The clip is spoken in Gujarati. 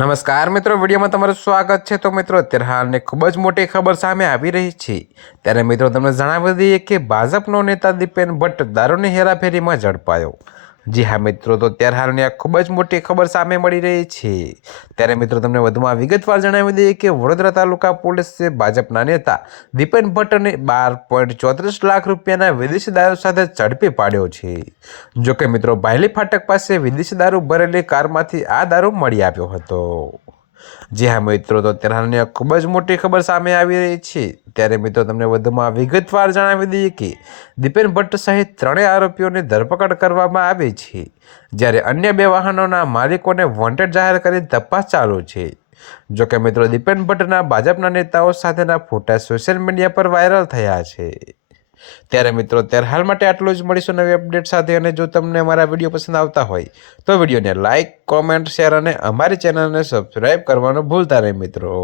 નમસ્કાર મિત્રો, વિડીયોમાં તમારું સ્વાગત છે। તો મિત્રો, અત્યારે હાલની ખૂબ જ મોટી ખબર સામે આવી રહી છે। ત્યારે મિત્રો તમને જણાવી દઈએ કે ભાજપનો નેતા દીપેન ભટ્ટ દારૂની હેરાફેરીમાં ઝડપાયો। જી હા મિત્રો, તો અત્યારે હાલની આ ખૂબ જ મોટી ખબર સામે મળી રહી છે। ત્યારે મિત્રો તમને વધુમાં વિગતવાર જણાવી દઈએ કે વડોદરા તાલુકા પોલીસે ભાજપના નેતા દીપેન ભટ્ટને 12.34 લાખ રૂપિયાના વિદેશી દારૂ સાથે ઝડપી પાડ્યો છે। જોકે મિત્રો, ભાયલી ફાટક પાસે વિદેશી દારૂ ભરેલી કારમાંથી આ દારૂ મળી આવ્યો હતો। જી હા મિત્રો, તો અત્યારે હાલની ખૂબ જ મોટી ખબર સામે આવી રહી છે। ત્યારે મિત્રો તમને વધુમાં વિગતવાર જણાવી દઈએ કે દીપેન ભટ્ટ સહિત 3 આરોપીઓની ધરપકડ કરવામાં આવી છે, જ્યારે અન્ય 2 વાહનોના માલિકોને વોન્ટેડ જાહેર કરી તપાસ ચાલુ છે। જોકે મિત્રો, દીપેન ભટ્ટના ભાજપના નેતાઓ સાથેના ફોટા સોશિયલ મીડિયા પર વાયરલ થયા છે। ત્યારે મિત્રો, અત્યારે હાલ માટે આટલું જ। મળીશું નવી અપડેટ સાથે। અને જો તમને અમારા વિડીયો પસંદ આવતા હોય તો વિડીયોને લાઇક, કોમેન્ટ, શેર અને અમારી ચેનલને સબસ્ક્રાઈબ કરવાનું ભૂલતા નહીં મિત્રો।